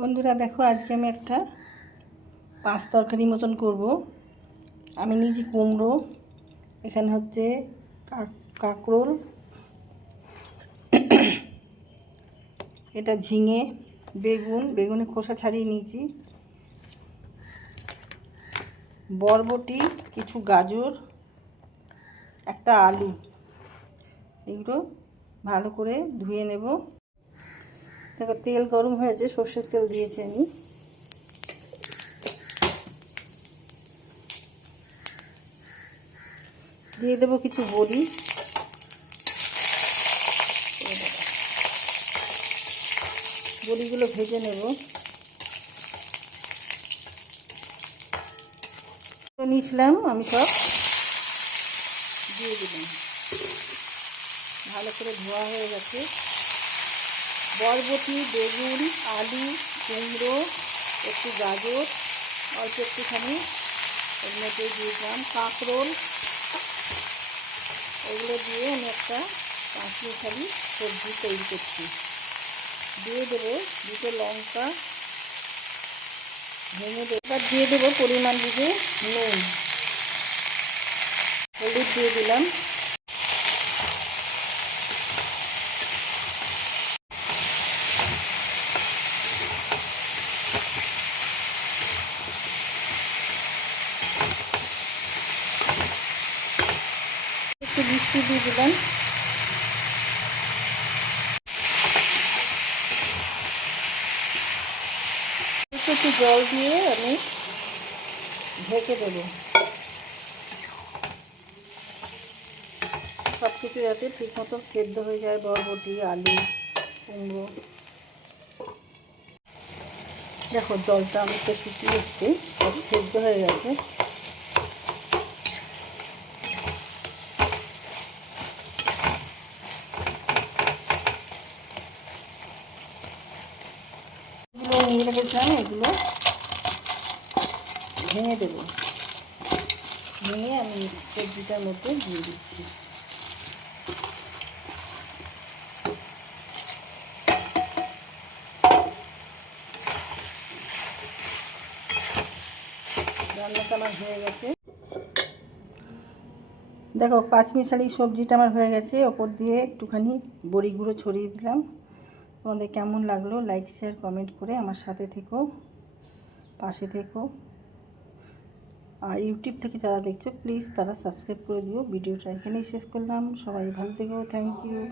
বন্ধুরা দেখো, আজকে আমি একটা পাঁচ তরকারি মতন করব। আমি নিয়েছি কুমড়ো, এখানে হচ্ছে কাঁকরোল, এটা ঝিঙে, বেগুনের খোসা ছাড়িয়ে নিয়েছি, বরবটি, কিছু গাজর, একটা আলু। এগুলো ভালো করে ধুয়ে নেব। দেখো তেল গরম হয়েছে, সর্ষের তেল দিয়েছি আমি। দিয়ে দেবো কিছু বড়ি, বড়িগুলো ভেজে নেব। নিয়েছিলাম আমি, সব দিয়ে দিলাম। ভালো করে ধোয়া হয়ে গেছে। বরবটি, বেগুন, আলু, কুমড়ো, একটু গাজর, অল্প একটুখানি এর মধ্যে দিয়ে দিলাম কাঁকরোল। এগুলো দিয়ে আমি একটা পাঁচমিশালি সবজি তৈরি করছি। দিয়ে দেবো দুটো লঙ্কা ভেঙে দেবো। এবার দিয়ে দেবো পরিমাণ বুঝে নুন, হলুদ দিয়ে দিলাম। একটু মিষ্টি দিয়ে দিলাম। একটু জল দিয়ে আমি ঢেকে দেবো, সব কিছু যাতে ঠিক মতো সেদ্ধ হয়ে যায়। বরবটি, আলু, কুমড়ো। দেখো জলটা অনেকটা শুকিয়ে এসছে, সব সেদ্ধ হয়ে গেছে। এগুলো নিয়ে রেখেছিলাম, এগুলো ভেঙে দেবো। ভেঙে আমি সবজিটার মধ্যে দিয়ে দিচ্ছি। রান্নাটা আমার হয়ে গেছে। দেখো পাঁচমিশালি সবজিটা আমার হয়ে গেছে। ওপর দিয়ে একটুখানি বড়ি গুঁড়ো ছড়িয়ে দিলাম। তোমাদের কেমন লাগলো লাইক শেয়ার কমেন্ট করে আমার সাথে থেকো, পাশে থেকো। আর ইউটিউব থেকে যারা দেখছো প্লিজ তারা সাবস্ক্রাইব করে দিও। ভিডিওটা এখানেই শেষ করলাম। সবাই ভালো থেকো। Thank you.